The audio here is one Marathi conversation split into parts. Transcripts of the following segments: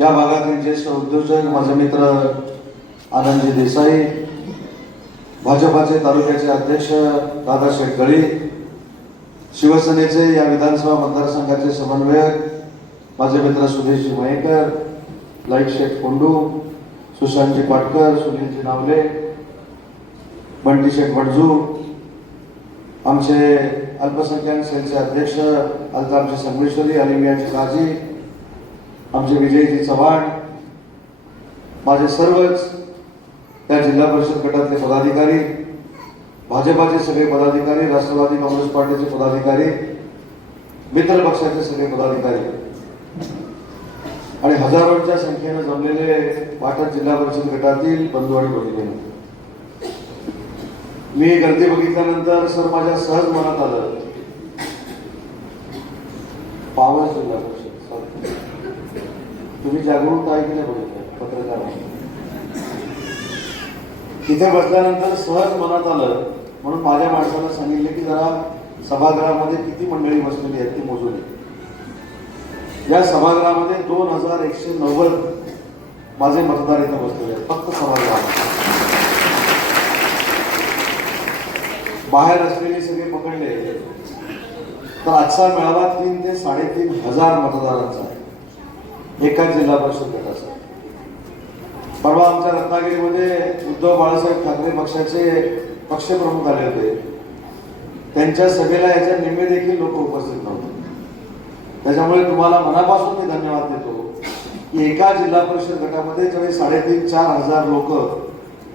या भागातील ज्येष्ठ उद्योजक माझे मित्र आनंदजी देसाई भाजपाचे तालुक्याचे अध्यक्ष दादा शेटकळी शिवसेनेचे या विधानसभा मतदारसंघाचे समन्वयक माझे मित्र सुधीरजी मयेकर लाईक शेख कोंडू सुशांतजी पाटकर सुनीलजी नावले बंटी शेख वडजू आमचे अल्पसंख्याक सेलचे अध्यक्ष अल्ताफजी संगमेश्वरी अलिमियाची काजी आमचे विजयजी चव्हाण माझे सर्वच त्या जिल्हा परिषद गटातले पदाधिकारी भाजपाचे सगळे पदाधिकारी राष्ट्रवादी काँग्रेस पार्टीचे पदाधिकारी मित्र पक्षाचे सगळे पदाधिकारी. आणि हजारोंच्या संख्येनं जमलेले वाटत जिल्हा परिषद गटातील बंधू आणि भगिनी मी गर्दी बघितल्यानंतर सर माझ्या सहज मनात आलं पावस जिल्हा परिषद तुम्ही जागरूक आहे की नाही बघितलं पत्रकार. तिथे बसल्यानंतर सहज मनात आलं म्हणून माझ्या माणसाला सांगितले की जरा सभागृहामध्ये किती मंडळी बसलेली आहेत ती मोजून या. सभागृहामध्ये दोन हजार एकशे नव्वद माझे मतदार इथं बसलेले आहेत फक्त सभागृहामध्ये बाहेर असलेले सगळे पकडले. तर आजचा मेळावा तीन ते साडेतीन हजार मतदारांचा एका एकाच जिल्हा परिषद गटाचा. परवा आमच्या रत्नागिरीमध्ये उद्धव बाळासाहेब ठाकरे पक्षाचे पक्षप्रमुख आले होते. त्यांच्या सभेला याच्या निम्मे देखील लोक उपस्थित नव्हते. त्याच्यामुळे तुम्हाला मनापासून मी धन्यवाद देतो की एका जिल्हा परिषद गटामध्ये ज्यावेळी साडेतीन चार हजार लोक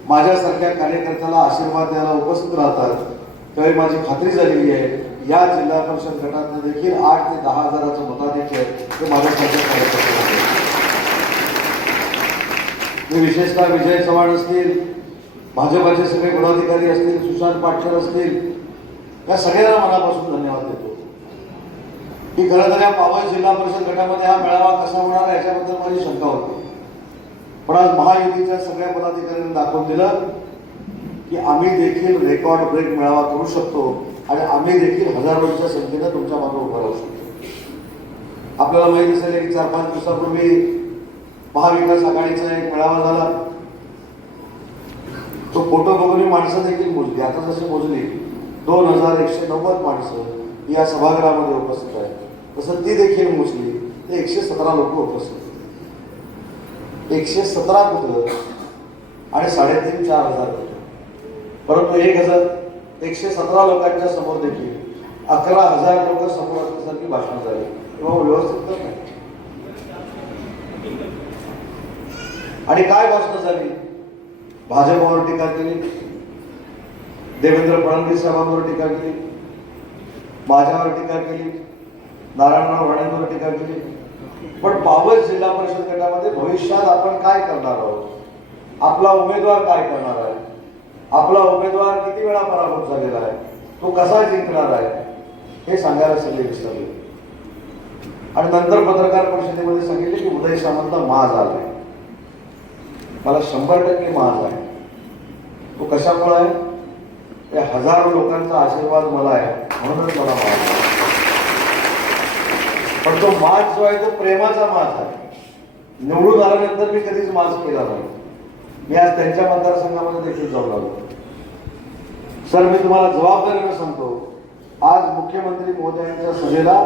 माझ्यासारख्या कार्यकर्त्याला आशीर्वाद द्यायला उपस्थित राहतात त्यावेळी माझी खात्री झालेली आहे या जिल्हा परिषद गटातनं देखील आठ ते दहा हजाराचं मताधिक्य हे माझ्यासारख्या कार्यकर्ते ते विशेषतः विजय चव्हाण असतील भाजपाचे सगळे पदाधिकारी असतील सुशांत पाटकर असतील या सगळ्यांना मनापासून धन्यवाद देतो. की खरं तर या पावस जिल्हा परिषद गटामध्ये हा मेळावा कसा होणार याच्याबद्दल माझी शंका होती. पण आज महायुतीच्या सगळ्या पदाधिकाऱ्यांनी दाखवून दिलं की आम्ही देखील रेकॉर्ड ब्रेक मेळावा करू शकतो आणि आम्ही देखील हजारोच्या संख्येनं तुमच्या मागे उभं राहू शकतो. आपल्याला माहिती असेल की चार पाच दिवसापूर्वी महाविकास आघाडीचा एक मेळावा झाला. तो फोटो बघून माणसं देखील मोजली. आता जशी मोजली दोन हजार एकशे नव्वद माणसं या सभागृहामध्ये उपस्थित आहेत. तसं ती देखील मोजली. ते एकशे सतरा लोक उपस्थित एकशे सतरा कुठं? आणि साडेतीन चार हजार कुठं? परंतु एक हजार एकशे सतरा लोकांच्या समोर देखील अकरा हजार लोक समोर असल्यासारखी भाषण झाली. किंवा व्यवस्थित तर नाही. आणि काय भाषणं झाली? भाजपवर टीका केली. देवेंद्र फडणवीस साहेबांवर टीका केली. माझ्यावर टीका केली. नारायणराव राणेंवर टीका केली. पण पावस जिल्हा परिषद गटामध्ये भविष्यात आपण काय करणार आहोत? आपला उमेदवार काय करणार आहे? आपला उमेदवार किती वेळा पराभूत झालेला आहे? तो कसा जिंकणार आहे? हे सांगायला सगळे विसरले. आणि नंतर पत्रकार परिषदेमध्ये सांगितले की उदय सामंत माज आलाय मला शंभर टक्के माज आहे. तो कशामुळे आहे? त्या हजारो लोकांचा आशीर्वाद मला आहे म्हणूनच मला माज पण तो माज जो आहे तो प्रेमाचा माज आहे. निवडून आल्यानंतर मी कधीच माज केला नाही. मी आज त्यांच्या मतदारसंघामध्ये देखील जाऊ लागलो सर मी तुम्हाला जबाबदारीनं सांगतो आज मुख्यमंत्री महोदयांच्या सभेला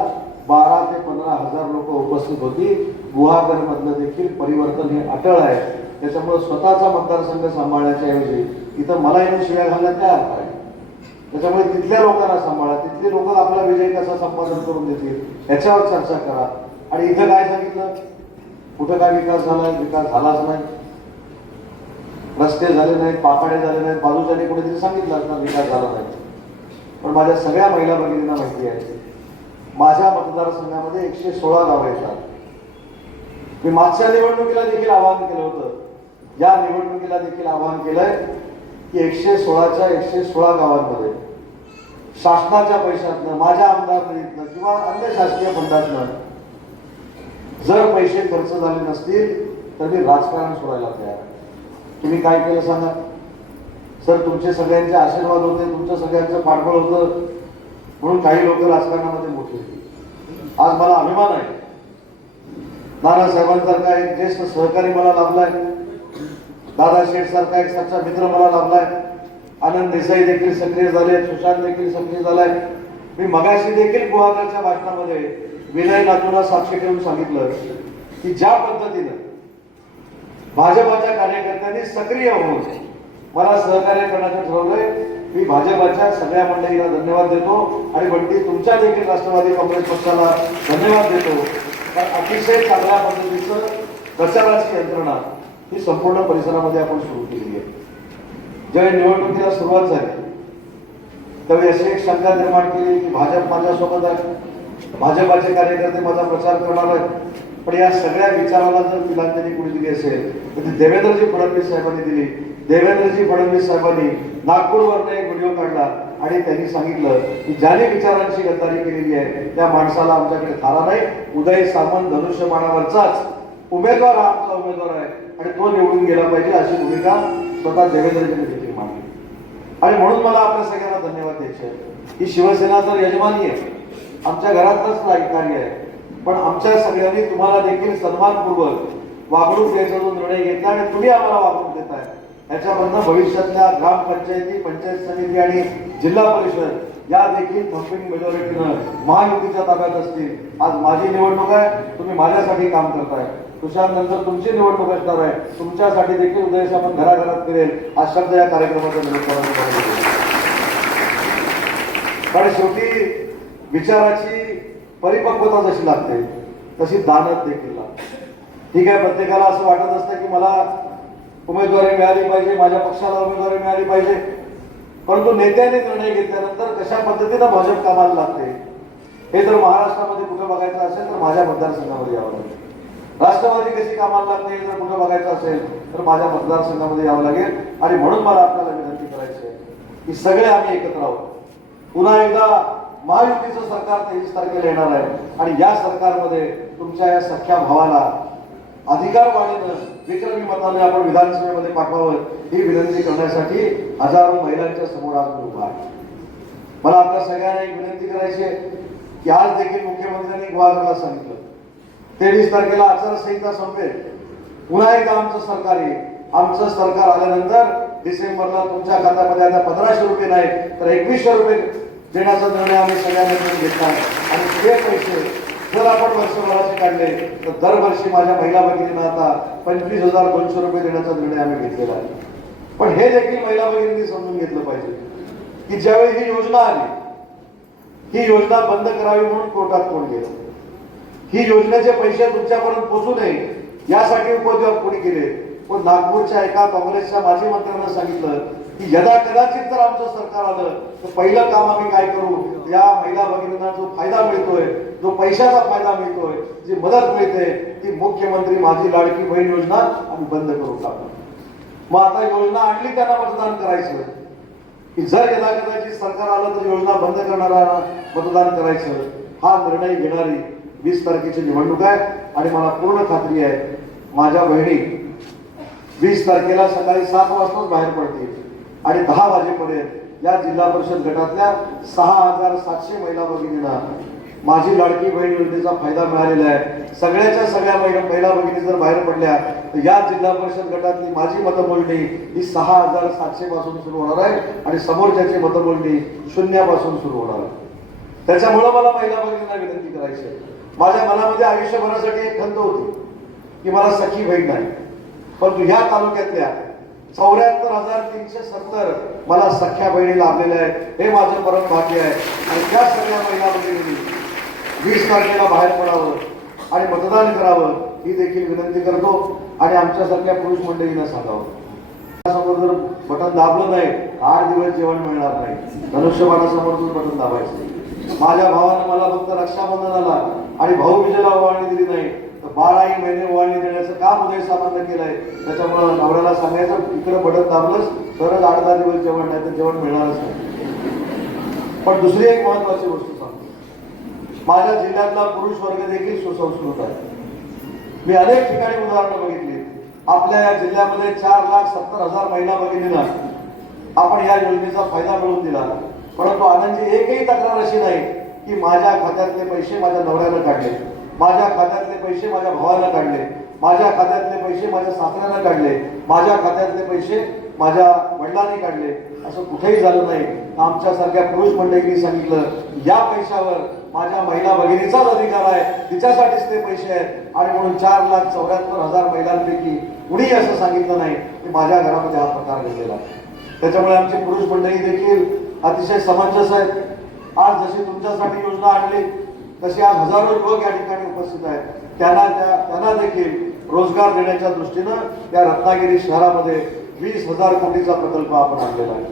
बारा ते पंधरा हजार लोक उपस्थित होती. गुहागरमधलं देखील परिवर्तन हे अटळ आहे. त्याच्यामुळे स्वतःचा मतदारसंघ सांभाळण्याच्या ऐवजी इथं मला येऊन शिव्या घालण्यात काय अर्थ आहे? त्याच्यामुळे तिथल्या लोकांना सांभाळा. तिथले लोक आपला विजय कसा संपादन करून देतील ह्याच्यावर चर्चा करा. आणि इथं काय सांगितलं? कुठं काय विकास झाला? विकास झालाच नाही. रस्ते झाले नाहीत पापाडे झाले नाहीत. बाजूच्याने कुठेतरी सांगितलं असणार विकास झाला नाही. पण माझ्या सगळ्या महिला भगिनींना माहिती आहे माझ्या मतदारसंघामध्ये एकशे सोळा गावं येतात. मी मागच्या निवडणुकीला देखील आवाहन केलं होतं. या निवडणुकीला देखील आवाहन केलंय की एकशे सोळाच्या एकशे सोळा गावांमध्ये शासनाच्या पैशातनं माझ्या आमदार निधीतनं किंवा अन्य शासकीय फंडातनं जर पैसे खर्च झाले नसतील तर मी राजकारण सोडायला तयार आहे. तुम्ही काय केलं सांगा? सर तुमचे सगळ्यांचे आशीर्वाद होते तुमचं सगळ्यांचं पाठबळ होतं म्हणून काही लोक राजकारणामध्ये मोठे आज मला अभिमान आहे. नानासाहेबांसारखा एक ज्येष्ठ सहकारी मला लाभलाय. दादा शेठ सारखा एक सच्चा मित्र मला लाभलाय. आनंद देसाई देखील सक्रिय झाले सुशांत देखील सक्रिय झालाय. मी मगाशी देखील गुहागरच्या भाषणामध्ये विनय नातूला साक्षी ठेवून सांगितलं की ज्या पद्धतीनं भाजपाच्या कार्यकर्त्यांनी सक्रिय होऊन मला सहकार्य करण्याचं ठरवलंय मी भाजपाच्या सगळ्या मंडळीला धन्यवाद देतो आणि बंटी तुमच्या देखील राष्ट्रवादी काँग्रेस पक्षाला धन्यवाद देतो. कारण अतिशय चांगल्या पद्धतीचं प्रचाराची यंत्रणा ही संपूर्ण परिसरामध्ये आपण सुरू केली आहे. ज्यावेळी निवडणुकीला सुरुवात झाली त्यावेळी अशी एक शंका निर्माण केली की भाजप माझ्यासोबत आहे भाजपाचे कार्यकर्ते माझा प्रचार करणार आहेत. पण या सगळ्या विचाराला जर तिलांजली कुणी दिली असेल तर ती देवेंद्रजी फडणवीस साहेबांनी दिली. देवेंद्रजी फडणवीस साहेबांनी नागपूरवरनं एक व्हिडिओ काढला आणि त्यांनी सांगितलं की ज्याने विचारांची गद्दारी केलेली आहे त्या माणसाला आमच्याकडे थारा नाही. उदय सामंत धनुष्यबाणावरचाच. उमेदवार हा आमचा उमेदवार आहे. आणि तो निवडून गेला पाहिजे अशी भूमिका स्वतः देवेंद्रजींनी देखील मांडली. आणि म्हणून मला आपल्या सगळ्यांना धन्यवाद द्यायचे आहे ही शिवसेना तर यजमानी आहे. आमच्या घरातलंच काही कार्य आहे. पण आमच्या सगळ्यांनी तुम्हाला देखील सन्मानपूर्वक वागणूक द्यायचा जो निर्णय घेतला आणि तुम्ही आम्हाला वागणूक देताय. याच्यामधनं भविष्यातल्या ग्रामपंचायती पंचायत समिती आणि जिल्हा परिषद या देखील थम्पिंग मेजॉरिटीनं महायुतीच्या ताब्यात असतील. आज माझी निवडणूक आहे तुम्ही माझ्यासाठी काम करताय. तुषार नंतर तुमची निवडणूक असणार आहे. तुमच्यासाठी देखील उदय सामंत घराघरात फिरेल. हा शब्द या कार्यक्रमाच्या निमित्तानं पण शेवटी विचाराची परिपक्वता जशी लागते तशी दानत देखील लागते. ठीक आहे प्रत्येकाला असं वाटत असतं की मला उमेदवारी मिळाली पाहिजे माझ्या पक्षाला उमेदवारी मिळाली पाहिजे. परंतु नेत्याने निर्णय घेतल्यानंतर कशा पद्धतीनं भाजप कामाला लागते हे जर महाराष्ट्रामध्ये कुठं बघायचं असेल तर माझ्या मतदारसंघामध्ये यावं लागेल राष्ट्रवादी कशी कामाला लागते जर कुठं बघायचं असेल तर माझ्या मतदारसंघामध्ये यावं लागेल. आणि म्हणून मला आपल्याला विनंती करायची आहे की सगळे आम्ही एकत्र आहोत. पुन्हा एकदा महायुतीचं सरकार तेवीस तारखेला येणार आहे. आणि या सरकारमध्ये तुमच्या या सख्या भावाला अधिकार वाढीनं विक्रमी मताने आपण विधानसभेमध्ये पाठवावं ही विनंती करण्यासाठी हजारो महिलांच्या समोर आज मी उभा आहे. मला आपल्या सगळ्यांना एक विनंती करायची आहे की आज देखील मुख्यमंत्र्यांनी गुहागरला सांगितलं. तेवीस तारखेला आचारसंहिता संपेल. पुन्हा एकदा आमचं सरकार येईल. आमचं सरकार आल्यानंतर डिसेंबरला तुमच्या खात्यामध्ये आता पंधराशे रुपये नाही तर एकवीसशे रुपये देण्याचा निर्णय आम्ही सगळ्यांनी मिळून घेतला आणि ते पैसे जर आपण वर्षभराचे काढले तर दरवर्षी माझ्या महिला भगिनींना आता पंचवीस हजार दोनशे रुपये देण्याचा निर्णय आम्ही घेतलेला आहे. पण हे देखील महिला भगिनींनी समजून घेतलं पाहिजे की ज्यावेळी ही योजना आली ही योजना बंद करावी म्हणून कोर्टात कोण गेलं. ही योजनेचे पैसे तुमच्यापर्यंत पोहोचू नये. यासाठी उपद्व्याप कोणी केले? पण नागपूरच्या एका काँग्रेसच्या माजी मंत्र्यांना सांगितलं की यदा कदाचित जर आमचं सरकार आलं तर पहिलं काम आम्ही काय करू? या महिला भगिनींना जो फायदा मिळतोय जो पैशाचा फायदा मिळतोय जी मदत मिळते ती मुख्यमंत्री माझी लाडकी बहीण योजना आम्ही बंद करून टाकू. मग आता योजना आणली त्यांना मतदान करायचं. की जर यदा कदाचित सरकार आलं तर योजना बंद करणारा मतदान करायचं. हा निर्णय घेणारी वीस तारखेची निवडणूक आहे आणि मला पूर्ण खात्री आहे माझ्या बहिणी वीस तारखेला सकाळी सात वाजताच बाहेर पडतील. आणि दहा वाजेपर्यंत या जिल्हा परिषद गटातल्या सहा हजार सातशे महिला भगिनींना माझी लाडकी बहीण योजनेचा फायदा मिळालेला आहे. सगळ्याच्या सगळ्या महिला महिला भगिनी जर बाहेर पडल्या तर या जिल्हा परिषद गटातली माझी मतमोजणी ही सहा हजार सातशे पासून सुरू होणार आहे आणि समोरच्याची मतमोजणी शून्यापासून सुरू होणार आहे. त्याच्यामुळं मला महिला भगिनींना विनंती करायची आहे. माझ्या मनामध्ये आयुष्यभरासाठी एक खंत होती की मला सखी बहीण नाही. परंतु ह्या तालुक्यातल्या चौऱ्याहत्तर हजार तीनशे सत्तर मला सख्या बहिणी लाभलेल्या आहेत. हे माझं परम भाग्य आहे. आणि त्या सगळ्या महिला मी वीस तारखेला बाहेर पडावं आणि मतदान करावं ही देखील विनंती करतो आणि आमच्यासारख्या पुरुष मंडळींना सांगावं. समोर जर बटन दाबलं नाही आठ दिवस जेवण मिळणार नाही. धनुष्यबाणासमोर बटन दाबायचं माझ्या भावानं मला फक्त रक्षाबंधनाला आणि भाऊबीजेला ओवाळणी दिली नाही तर बाराही महिने ओवाळणी देण्याचं काम उदय सामंत केलंय. त्याच्यामुळं नवऱ्याला सांगायचं इकडं बडत दाबलंच तरच आठ दहा दिवस जेवण नाही तर जेवण मिळणारच नाही. पण दुसरी एक महत्वाची गोष्ट सांगतो. माझ्या जिल्ह्यातला पुरुष वर्ग देखील सुसंस्कृत आहे. मी अनेक ठिकाणी उदाहरणं बघितली. आपल्या या जिल्ह्यामध्ये चार लाख सत्तर हजार महिला भगिनींना आपण या योजनेचा फायदा मिळवून दिला. परंतु आनंदची एकही तक्रार अशी नाही की माझ्या खात्यातले पैसे माझ्या नवऱ्यानं काढले. माझ्या खात्यातले पैसे माझ्या भावाला काढले. माझ्या खात्यातले पैसे माझ्या सासऱ्यानं काढले. माझ्या खात्यातले पैसे माझ्या वडिलांनी काढले. असं कुठेही झालं नाही. आमच्यासारख्या पुरुष मंडळींनी सांगितलं या पैशावर माझ्या महिला भगिनीचाच अधिकार आहे. तिच्यासाठीच ते पैसे आहेत. आणि म्हणून चार लाख चौऱ्याहत्तर हजार महिलांपैकी कुणीही असं सांगितलं नाही की माझ्या घरामध्ये हा प्रकार घडलेला आहे. त्याच्यामुळे आमची पुरुष मंडळी देखील अतिशय समंजस आहेत. आज जशी तुमच्यासाठी योजना आणली तशी आज हजारो युवक या ठिकाणी उपस्थित आहेत. त्यांना त्या त्यांना देखील रोजगार देण्याच्या दृष्टीनं या रत्नागिरी शहरामध्ये वीस हजार कोटीचा प्रकल्प आपण आणलेला आहे.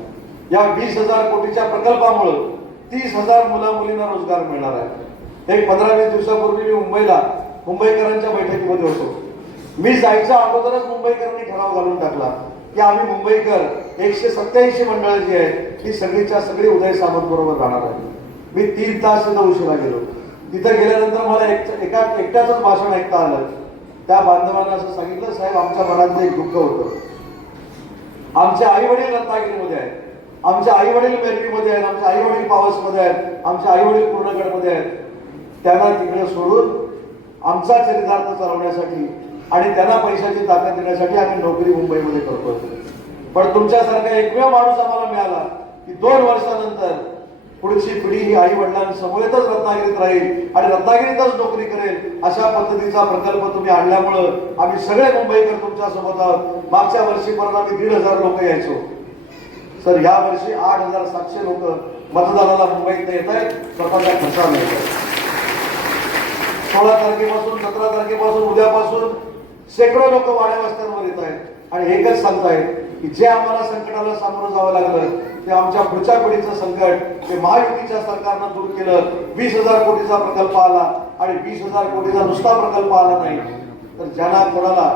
या वीस हजार कोटीच्या प्रकल्पामुळं तीस हजार मुला मुलींना रोजगार मिळणार आहे. एक पंधरा वीस दिवसापूर्वी मी मुंबईला मुंबईकरांच्या बैठकीमध्ये होतो. मी जायच्या अगोदरच मुंबईकरांनी ठराव घालून टाकला की आम्ही मुंबईकर एकशे सत्याऐंशी मंडळं जी आहेत ती सगळीच्या सगळी उदय सामंत बरोबर राहणार आहे मी तीन तास तिथं उशिरा गेलो. तिथं गेल्यानंतर मला एक एका एकट्याच भाषण ऐकता आलं. त्या बांधवांना असं सांगितलं साहेब आमच्या मनातलं एक दुःख होतं. आमचे आई वडील रत्नागिरीमध्ये आहेत. आमचे आई वडील मेरवीमध्ये आहेत. आमचे आई वडील पावसमध्ये आहेत. आमचे आई वडील पूर्णगडमध्ये आहेत. त्यांना तिकडे सोडून आमचा चरितार्थ चालवण्यासाठी आणि त्यांना पैशाची ताकद देण्यासाठी आम्ही नोकरी मुंबईमध्ये करतो पण तुमच्यासारखा एकमेव माणूस आम्हाला मिळाला की दोन वर्षानंतर पुढची पिढी ही आई वडिलांसमोरच रत्नागिरीत राहील आणि रत्नागिरीतच नोकरी करेल अशा पद्धतीचा प्रकल्प तुम्ही आणल्यामुळं आम्ही सगळे मुंबईकर तुमच्यासोबत आहोत. मागच्या वर्षीपर्यंत आम्ही दीड हजार लोक यायचो. सर या वर्षी आठ हजार सातशे लोक मतदानाला मुंबईत येत आहेत. स्वतःच्या खर्चाने येत आहेत. सोळा तारखेपासून सतरा तारखेपासून उद्यापासून शेकडो लोक वाड्या रस्त्यांवर येत आहेत. आणि एकच सांगतायत की जे आम्हाला संकटाला सामोरं जावं लागलं ते आमच्या पुढच्या पिढीचं संकट ते महायुतीच्या सरकारनं दूर केलं वीस हजार कोटीचा प्रकल्प आला आणि वीस हजार कोटीचा नुसता प्रकल्प आला नाही. तर ज्यांना कोणाला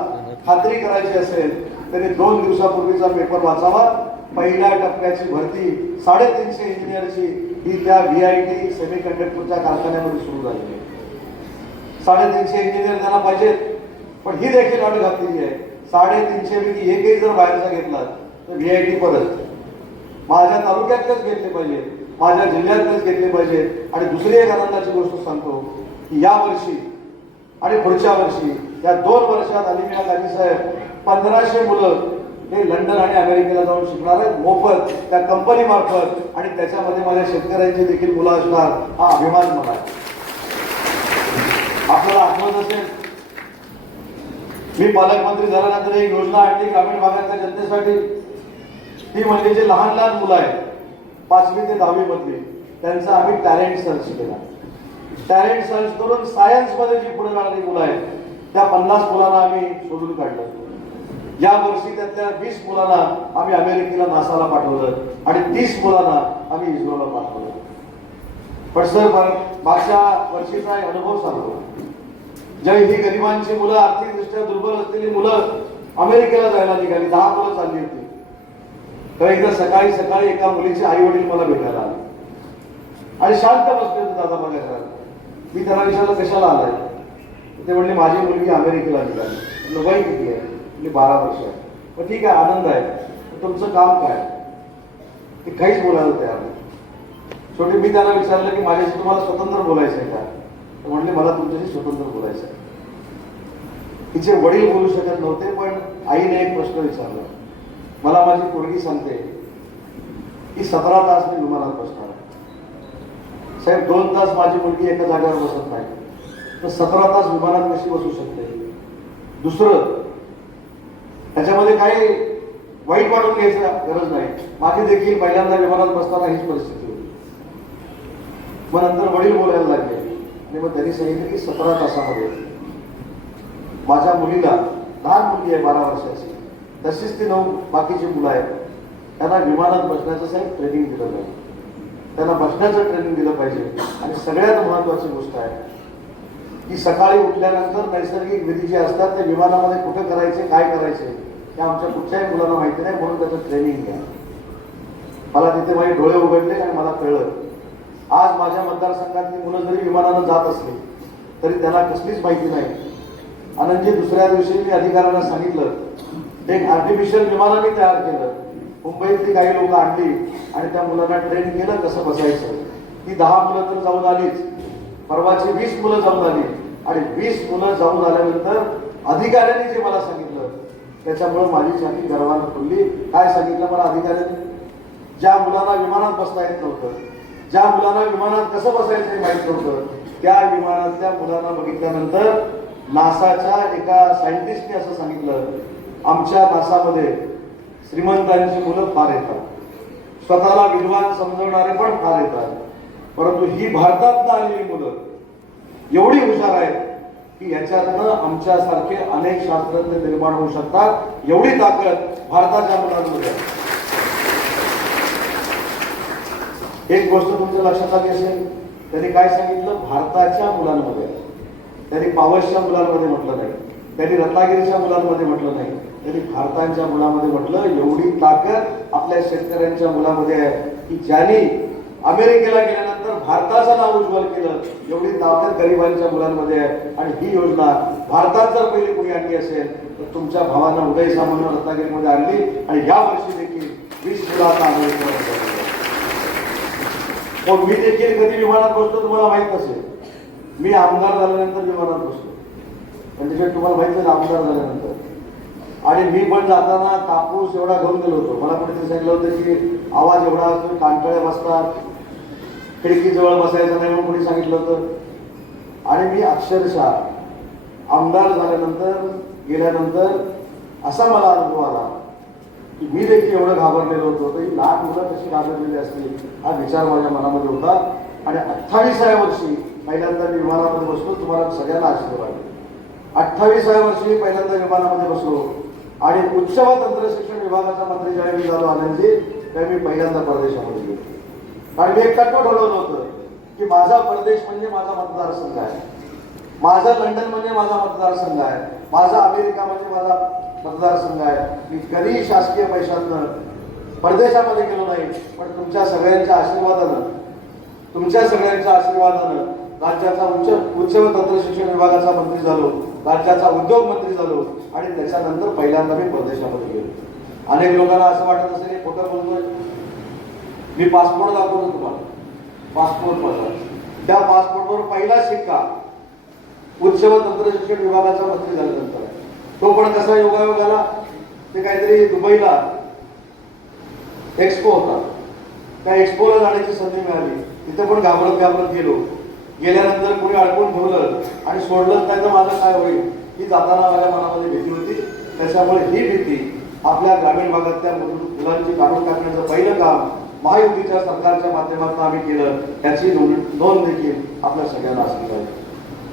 खात्री करायची असेल त्यांनी दोन दिवसापूर्वीचा पेपर वाचावा. पहिल्या टप्प्याची भरती साडेतीनशे इंजिनियरची ही त्या व्ही आय टी सेमी कंडक्टरच्या कारखान्यामध्ये सुरू झाली. साडेतीनशे इंजिनियर त्यांना पाहिजेत पण ही देखील अट घातलेली आहे. साडेतीनशे पैकी एकही जर बाहेरचा घेतला तर व्ही आय टी परत. माझ्या तालुक्यातलेच घेतले पाहिजे माझ्या जिल्ह्यातलेच घेतले पाहिजे. आणि दुसरी एक आनंदाची गोष्ट सांगतो की या वर्षी आणि पुढच्या वर्षी या दोन वर्षात अलिमिया गांधी साहेब पंधराशे मुलं हे लंडन आणि अमेरिकेला जाऊन शिकणार आहेत. मोफत त्या कंपनी मार्फत आणि त्याच्यामध्ये माझ्या शेतकऱ्यांची देखील मुलं असणार हा अभिमान मला आपल्याला आठवत असेल मी पालकमंत्री झाल्यानंतर एक योजना आणली ग्रामीण भागातल्या जनतेसाठी. ती म्हणजे जे लहान लहान मुलं आहेत पाचवी ते दहावी मधली त्यांचा आम्ही टॅलेंट सर्च केला. टॅलेंट सर्च करून सायन्समध्ये जी पुढे जाणारी मुलं आहेत त्या पन्नास मुलांना आम्ही शोधून काढलं. या वर्षी त्यातल्या वीस मुलांना आम्ही अमेरिकेला नासाला पाठवलं आणि तीस मुलांना आम्ही इस्रोला पाठवलं. पण सर मा- मागच्या वर्षीचा अनुभव सांगतो. ज्या ही गरिबांची मुलं आर्थिकदृष्ट्या दुर्बल असलेली मुलं अमेरिकेला जायला निघाली दहा मुलं चालली होती. तर एकदा सकाळी सकाळी एका मुलीचे आई वडील मला भेटायला आले. आणि शांत बसले होते दादा बघायला. मी त्याला विचारलं कशाला आलाय? ते म्हणले माझी मुलगी अमेरिकेला निघाली. म्हणलं, वय किती आहे? म्हणजे बारा वर्ष आहे. मग ठीक आहे आनंद आहे. तुमचं काम काय? ते काहीच बोलायला तयार नाही. शेवटी मी त्यांना विचारलं की माझ्याशी तुम्हाला स्वतंत्र बोलायचं आहे का? म्हणले मला तुमच्याशी स्वतंत्र बोलायचं आहे. तिचे वडील बोलू शकत नव्हते पण आईने एक प्रश्न विचारला. मला माझी पोरगी सांगते की सतरा तास मी विमानात बसणार आहे. साहेब दोन तास माझी मुलगी एका जागेवर बसत नाही तर सतरा तास विमानात कशी बसू शकते? दुसरं त्याच्यामध्ये काही वाईट वाटून घ्यायची गरज नाही. माझी देखील पहिल्यांदा विमानात बसताना हीच परिस्थिती होती. मग नंतर वडील बोलायला लागले. आणि मग त्यांनी सांगितलं की सतरा तासामध्ये. माझ्या मुलीला लहान मुलगी आहे बारा वर्षाची. तशीच ती नऊ बाकीची मुलं आहेत. त्यांना विमानात बसण्याचं साहेब ट्रेनिंग दिलं पाहिजे. त्यांना बसण्याचं ट्रेनिंग दिलं पाहिजे. आणि सगळ्यात महत्वाची गोष्ट आहे की सकाळी उठल्यानंतर नैसर्गिक विधी जे असतात ते विमानामध्ये कुठे करायचे काय करायचे हे आमच्या कुठच्याही मुलांना माहिती नाही म्हणून त्याचं ट्रेनिंग घ्या. मला तिथे माझे डोळे उघडले आणि मला कळलं. आज माझ्या मतदारसंघातली मुलं जरी विमानानं जात असली तरी त्यांना कसलीच माहिती नाही. आनंदजी दुसऱ्या दिवशी मी अधिकाऱ्यांना सांगितलं एक आर्टिफिशियल विमानाने तयार केलं. मुंबईतली काही लोक आणली आणि त्या मुलांना ट्रेन केलं कसं बसायचं. ती दहा मुलं तर जाऊन आलीच. परवाची वीस मुलं जाऊन आली. आणि वीस मुलं जाऊन आल्यानंतर अधिकाऱ्यांनी जे मला सांगितलं त्याच्यामुळे माझी छाती गर्वानं खुलली काय सांगितलं मला अधिकाऱ्यांनी? ज्या मुलांना विमानात बसता येत नव्हतं ज्या मुलांना विमानात कसं बसायचं हे माहीत नव्हतं. त्या विमानातल्या मुलांना बघितल्यानंतर नासाच्या एका सायंटिस्टने असं सांगितलं आमच्या नासामध्ये श्रीमंतांची मुलं फार येतात. स्वतःला विद्वान समजवणारे पण फार येतात. परंतु ही भारतात आलेली मुलं एवढी हुशार आहेत की याच्यातनं आमच्यासारखे अनेक शास्त्रज्ञ निर्माण होऊ शकतात. एवढी ताकद भारताच्या मुलांमध्ये आहे. एक गोष्ट तुमच्या लक्षात आली असेल त्यांनी काय सांगितलं? भारताच्या मुलांमध्ये. त्यांनी पावसच्या मुलांमध्ये म्हटलं नाही. त्यांनी रत्नागिरीच्या मुलांमध्ये म्हटलं नाही. त्यांनी भारताच्या मुलामध्ये म्हटलं एवढी ताकद आपल्या शेतकऱ्यांच्या मुलामध्ये आहे की ज्यांनी अमेरिकेला गेल्यानंतर भारताचं नाव उज्ज्वल केलं एवढी ताकद गरिबांच्या मुलांमध्ये आहे. आणि ही योजना भारतात जर पहिली कोणी आणली असेल तर तुमच्या भावांना उदय सामान्य रत्नागिरीमध्ये आणली. आणि या वर्षी देखील वीस मुलं आता अमेरिकेमध्ये पण मी देखील कधी विमानात बसतो तुम्हाला माहीत नसेल. मी आमदार झाल्यानंतर विमानात बसतो म्हणजे तुम्हाला माहीत आहे आमदार झाल्यानंतर. आणि मी पण जाताना कापूस एवढा घेऊन गेलो होतो. मला कोणीतरी सांगितलं होतं की आवाज एवढा असतो कानकळ्या बसतात. खिडकीजवळ बसायचं नाही म्हणून कोणी सांगितलं होतं. आणि मी अक्षरशः आमदार झाल्यानंतर गेल्यानंतर असा मला अनुभव आला. की मी देखील एवढं घाबरलेलो होतो. तर ही लहान मुलं कशी घाबरलेली असतील हा विचार माझ्या मनामध्ये होता. आणि अठ्ठावीसाव्या वर्षी पहिल्यांदा मी विमानामध्ये बसलो तुम्हाला सगळ्यांना आशीर्वाद अठ्ठावीसाव्या वर्षी पहिल्यांदा विमानामध्ये बसलो. आणि उच्च व तंत्र शिक्षण विभागाचा मंत्री ज्यावेळी मी झालो आनंदजी त्यावेळी मी पहिल्यांदा परदेशामध्ये गेलो. कारण मी एक कटो ठरवलं होतं की माझा परदेश म्हणजे माझा मतदारसंघ आहे. माझा लंडन म्हणजे माझा मतदारसंघ आहे. माझा अमेरिका म्हणजे माझा मतदारसंघ आहे मी कधी शासकीय पैशातनं परदेशामध्ये गेलो नाही पण तुमच्या सगळ्यांच्या आशीर्वादानं तुमच्या सगळ्यांच्या आशीर्वादानं राज्याचा उच्च उच्च व तंत्र शिक्षण विभागाचा मंत्री झालो राज्याचा उद्योग मंत्री झालो आणि त्याच्यानंतर पहिल्यांदा मी परदेशामध्ये गेलो. अनेक लोकांना असं वाटत असेल हे खोटं बोलतोय. मी पासपोर्ट दाखवतो तुम्हाला. पासपोर्ट माझा. त्या पासपोर्टवर पहिला शिक्का उच्च व तंत्र शिक्षण विभागाचा मंत्री झाल्यानंतर. तो पण कसा योगायोग आला ते काहीतरी दुबईला एक्सपो होता. त्या एक्सपोला जाण्याची संधी मिळाली. तिथे पण घाबरत घाबरत गेलो. गेल्यानंतर कोणी अडकून ठेवलं आणि सोडलं नाही तर माझं काय होईल? ही जाताना माझ्या मनामध्ये भीती होती. त्याच्यामुळे ही भीती आपल्या ग्रामीण भागातल्या मुलांची काढून टाकण्याचं पहिलं काम महायुतीच्या सरकारच्या माध्यमातून आम्ही केलं. त्याची नोंद नोंद देखील आपल्या सगळ्यांना असली पाहिजे.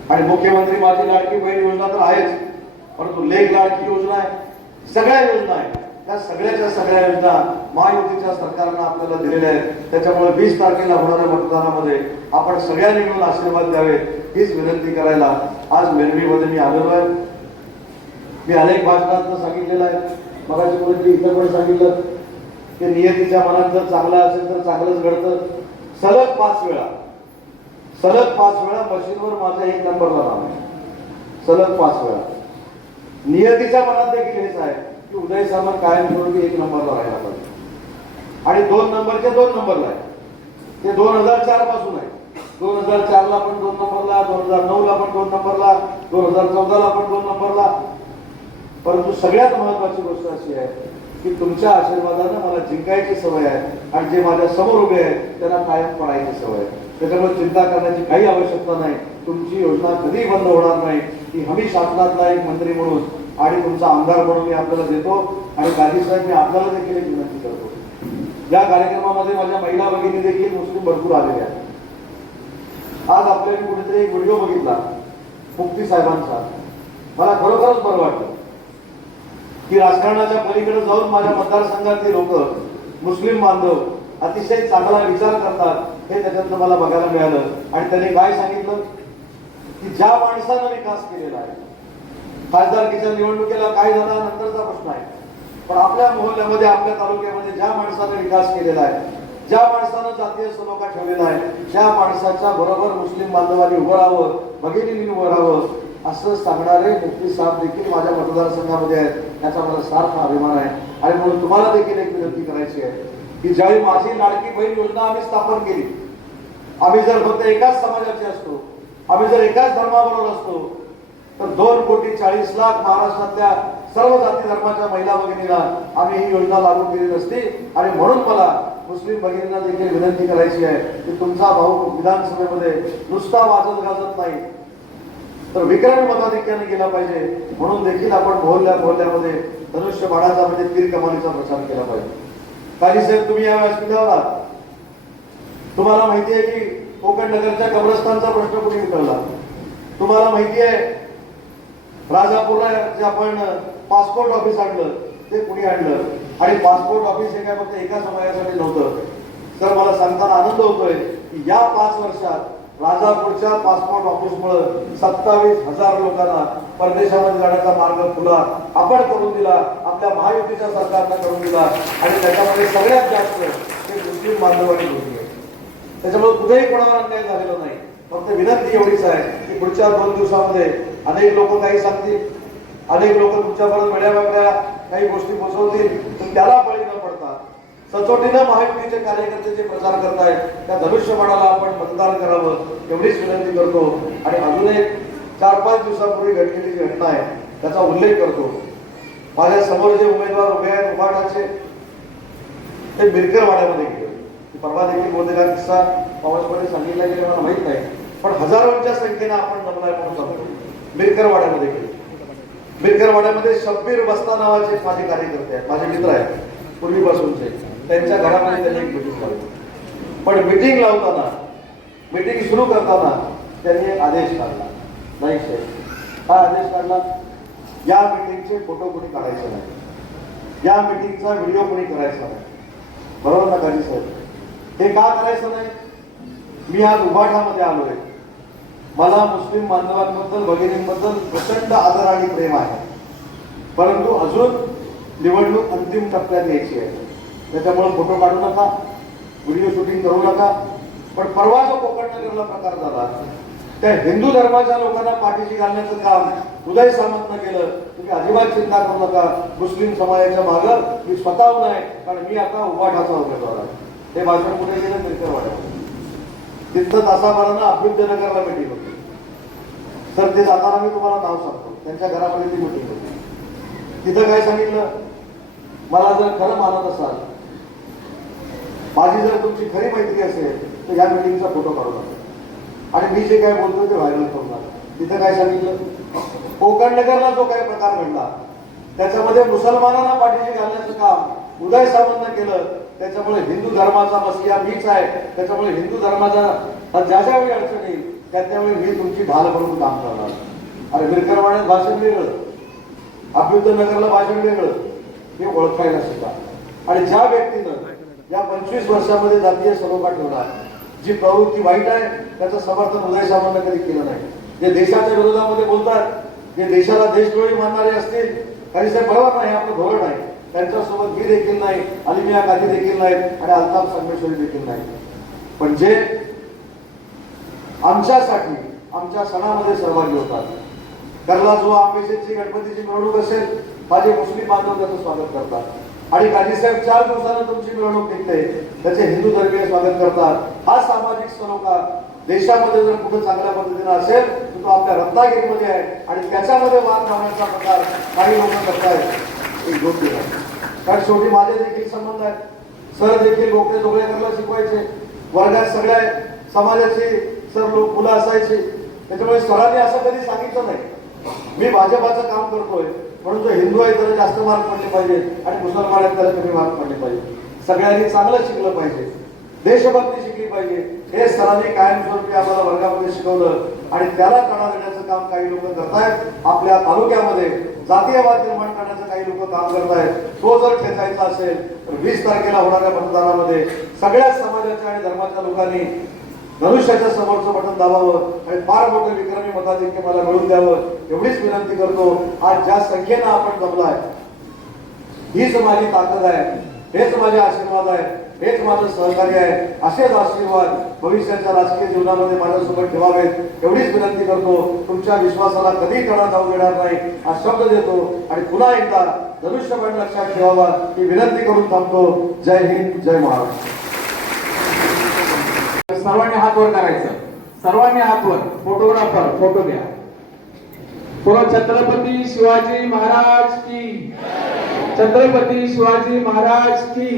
आणि मुख्यमंत्री माझी लाडकी बहीण योजना तर आहेच. परंतु लेख लाडकी योजना आहे. सगळ्या योजना आहेत. त्या सगळ्याच्या सगळ्या योजना महायुतीच्या सरकारनं आपल्याला दिलेल्या आहेत. त्याच्यामुळे वीस तारखेला होणाऱ्या मतदानामध्ये आपण सगळ्यांनी मिळून आशीर्वाद द्यावे हीच विनंती करायला आज मेरवीमध्ये मी आलेलो आहे. मी अनेक भाषणात सांगितलेलं आहे. मगाशी कोणी इथं पण सांगितलं की नियतीच्या मनात जर चांगलं असेल तर चांगलंच घडतं. सलग पाच वेळा सलग पाच वेळा मशीनवर माझा एक नंबर नाव सलग पाच वेळा. नियतीच्या मनात देखील हेच आहे की उदय सामंत कायमस्वरूपी एक नंबरला राहिला पाहिजे. आणि दोन नंबरचे दोन नंबरला आहे. ते दोन हजार चारपासून आहे. दोन हजार चार ला पण दोन नंबरला दोन हजार नऊ ला पण दोन नंबरला दोन हजार चौदा ला पण दोन नंबरला. परंतु सगळ्यात महत्वाची गोष्ट अशी आहे की तुमच्या आशीर्वादानं मला जिंकायची सवय आहे आणि जे माझ्यासमोर उभे आहेत त्यांना कायम पडायची सवय आहे. त्याच्यामुळे चिंता करण्याची काही आवश्यकता नाही. तुमची योजना कधी बंद होणार नाही. की हमी शासनातला एक मंत्री म्हणून आणि तुमचा आमदार म्हणून मी आपल्याला देतो. आणि गांधी साहेब मी आपल्याला देखील एक विनंती करतो. या कार्यक्रमामध्ये माझ्या महिला भगिनी देखील मुस्लिम भरपूर आलेल्या आहेत. आज आपल्याने कुठेतरी एक व्हिडिओ बघितला मुक्ती साहेबांचा. मला खरोखरच बरं वाटलं. की राजकारणाच्या पलीकडे जाऊन माझ्या मतदारसंघातली लोक मुस्लिम बांधव अतिशय चांगला विचार करतात. हे त्याच्यातनं मला बघायला मिळालं. आणि त्यांनी काय सांगितलं? की ज्या माणसानं विकास केलेला आहे खासदारकीच्या निवडणुकीला काय झाला नंतरचा प्रश्न आहे. पण आपल्या मोहल्ल्यामध्ये आपल्या तालुक्यामध्ये ज्या माणसानं विकास केलेला आहे ज्या माणसानं जातीय सलोखा ठेवलेला आहे त्या माणसाच्या बरोबर मुस्लिम बांधवांनी उभं राहावं भगिनींनी उभं राहावं असं सांगणारे मुफ्ती साहेब देखील माझ्या मतदारसंघामध्ये आहेत. याचा मला सार्थ अभिमान आहे. आणि म्हणून तुम्हाला देखील एक विनंती करायची आहे की ज्यावेळी माझी लाडकी बहीण योजना आम्ही स्थापन केली आम्ही जर फक्त एकाच समाजाचे असतो आम्ही जर एकाच धर्माबरोबर असतो तर दोन कोटी चाळीस लाख महाराष्ट्रातल्या सर्व जाती धर्माच्या महिला भगिनीला आम्ही ही योजना लागू केली नसती. आणि म्हणून मला मुस्लिम भगिनींना देखील विनंती करायची आहे की तुमचा भाऊ विधानसभेमध्ये नुसता वाजत गाजत नाही तर विक्रमी मताधिक्याने गेला पाहिजे. म्हणून देखील आपण मोहल्ल्या मोहल्ल्यामध्ये धनुष्य बाळाचा म्हणजे तीर कमालीचा प्रचार केला पाहिजे. काही साहेब तुम्ही यावेळेस व्यासपीठावर तुम्हाला माहिती आहे की कोकण नगरच्या कब्रस्तानचा प्रश्न कुणी विचारला? तुम्हाला माहिती आहे राजापूरला जे आपण पासपोर्ट ऑफिस आणलं ते कुणी आणलं? आणि पासपोर्ट ऑफिस हे काय फक्त एका समाजासाठी नव्हतं. तर मला सांगताना आनंद होतोय की या पाच वर्षात राजापूरच्या पासपोर्ट ऑफिसमुळे सत्तावीस हजार लोकांना परदेशामध्ये जाण्याचा मार्ग खुला आपण करून दिला आपल्या महायुतीच्या सरकारनं करून दिला. आणि त्याच्यामध्ये सगळ्यात जास्त ते मुस्लिम बांधवांनी होती त्याच्यामुळे कुठेही कोणावर अन्याय झालेला नाही. फक्त विनंती एवढीच आहे की पुढच्या दोन दिवसामध्ये अनेक लोक काही सांगतील अनेक लोक तुमच्यापर्यंत वेड्या काही गोष्टी पोचवतील पण त्याला बळी न पडता सचोटीनं महायुतीचे कार्यकर्ते जे प्रचार करतायत त्या धनुष्यबाणाला आपण मतदान करावं एवढीच विनंती करतो. आणि अजून एक चार पाच दिवसापूर्वी घडलेली जी घटना आहे त्याचा उल्लेख करतो. माझ्यासमोर जे उमेदवार उभे आहेत उभाटाचे ते बिरकरवाड्यामध्ये गेले परवा देखील बोललेला किस्सा पावसमध्ये सांगितला गेला मला माहीत नाही. पण हजारोंच्या संख्येने आपण जमलाय म्हणून सांगतो मिरकरवाड्यामध्ये गेलो. मिरकरवाड्यामध्ये शब्बीर बस्ता नावाचे माझे कार्यकर्ते आहेत. माझे मित्र आहेत. पूर्वीपासूनचे. त्यांच्या घरामध्ये त्यांनी एक मिटिंग लावली पण मिटिंग लावताना मिटिंग सुरू करताना त्यांनी एक आदेश काढला. नाही साहेब हा आदेश काढला या मिटिंगचे फोटो कोणी काढायचे नाही. या मिटिंगचा व्हिडिओ कोणी करायचा नाही. बरोबर ना काजी साहेब? हे का करायचं नाही? मी आज उभाठामध्ये आलो आहे मला मुस्लिम बांधवांबद्दल भगिनींबद्दल प्रचंड आदर आणि प्रेम आहे. परंतु अजून निवडणूक अंतिम टप्प्यात यायची आहे. त्याच्यामुळे फोटो काढू नका व्हिडिओ शूटिंग करू नका. पण परवा जो कोकण प्रकार झाला त्या हिंदू धर्माच्या लोकांना पाठीशी घालण्याचं काम उदय सामंतनं केलं. तुम्ही अजिबात चिंता करू नका. मुस्लिम समाजाच्या मागं मी स्वतःहून आहे कारण मी आता उभाठाचा उमेदवार आहे. ते भाषण कुठे गेलं मिरकरवाड्यामध्ये तिथं तासाभरानं अभ्युदयनगरला मिटिंग होती. सर ते जाताना मी तुम्हाला नाव सांगतो. त्यांच्या घरामध्ये ती मिटिंग होती. तिथं काय सांगितलं? मला जर खरं मानत असाल माझी जर तुमची खरी मैत्री असेल तर या मिटिंगचा फोटो काढू नका आणि मी जे काय बोलतोय ते व्हायरल करू तिथं काय सांगितलं? कोकण नगरला जो काही प्रकार घडला त्याच्यामध्ये मुसलमानांना पाठीशी घालण्याचं काम उदय सावंतनं केलं. त्याच्यामुळे हिंदू धर्माचा मसिया मीच आहे. त्याच्यामुळे हिंदू धर्माचा ज्या ज्या वेळी अडचण येईल त्या त्यावेळी मी तुमची ढाल म्हणून काम करणार. अरे बिरकरवाड्यात भाषण वेगळं. अभ्युद्धनगरला भाषण वेगळं. हे ओळखायला शिका आणि ज्या व्यक्तीनं या पंचवीस वर्षामध्ये जातीय सलोखा ठेवला जी प्रवृत्ती वाईट आहे त्याचं समर्थन उदय सामंतनं कधी केलं नाही. जे देशाच्या विरोधामध्ये बोलतात जे देशाला देशद्रोही मानणारे असतील काही साहेब बरोबर नाही आपलं धोरण आहे. त्यांच्यासोबत मी देखील नाही अलिमिया गांधी देखील नाही आणि अल्ताफ संगमेश्वरी देखील नाही. पण जे आमच्यासाठी आमच्या सणामध्ये सहभागी होतात. कर्ला जो आंबेशेची गणपतीची मिरवणूक असेल माझे मुस्लिम बांधव त्याचं स्वागत करतात. आणि गाजीसाहेब चार दिवसानं तुमची मिरवणूक निघते त्याचे हिंदू धर्मीय स्वागत करतात. हा सामाजिक सरोकार देशामध्ये जर कुठं चांगल्या पद्धतीनं असेल तर तो आपल्या रत्नागिरीमध्ये आहे. आणि त्याच्यामध्ये वाद लावण्याचा प्रकार काही लोक करतायत. एक योग्य कारण शेवटी माझे देखील संबंध आहेत. सर देखील गोखले जोगळे करायला शिकवायचे. वर्गात सगळ्या समाजाचे सर लोक मुलं असायचे. त्याच्यामुळे सरांनी असं कधी सांगितलं नाही. मी भाजपाचं काम करतोय. म्हणून जो हिंदू आहे त्याला जास्त मार्क पडले पाहिजे. आणि मुसलमान आहेत त्याला कमी मार्क पडले पाहिजे. सगळ्यांनी चांगलं शिकलं पाहिजे. देशभक्ती शिकली पाहिजे. हे सरांनी कायमस्वरूपी आम्हाला वर्गामध्ये शिकवलं. आणि त्याला तडा देण्याचं काम काही लोक करतायत. आपल्या तालुक्यामध्ये जातीयवाद निर्माण करण्याचं काही लोक काम करतायत. तो जर ठेचायचा असेल तर वीस तारखेला होणाऱ्या मतदानामध्ये सगळ्या समाजाच्या आणि धर्माच्या लोकांनी धनुष्याच्या समोरचं बटन दाबावं आणि फार मोठं विक्रमी मताधिक्य मला मिळवून द्यावं एवढीच विनंती करतो. आज ज्या संख्येनं आपण जमलाय हीच माझी ताकद आहे. हेच माझे आशीर्वाद आहे. हेच माझं सहकार्य आहे. असेच आशीर्वाद भविष्याच्या राजकीय जीवनामध्ये माझ्यासोबत ठेवावेत. एवढीच विनंती करतो तुमच्या विश्वासाला कधी तडा जाऊ देणार नाही. हा शब्द देतो आणि पुन्हा एकदा धनुष्यबाण लक्षात ठेवावा. ही विनंती करून थांबतो. जय हिंद जय महाराष्ट्र. सर्वांनी हात वर करायचं. सर्वांनी हात वर. फोटोग्राफर फोटो घ्या पुन्हा छत्रपती शिवाजी महाराज की छत्रपती शिवाजी महाराज की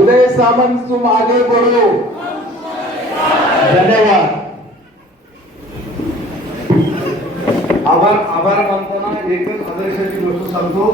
उदय सामंत तुम आगे बढ़ो। धन्यवाद। आभार आभार मानताना एकच आदर्शाची गोष्ट सांगतो.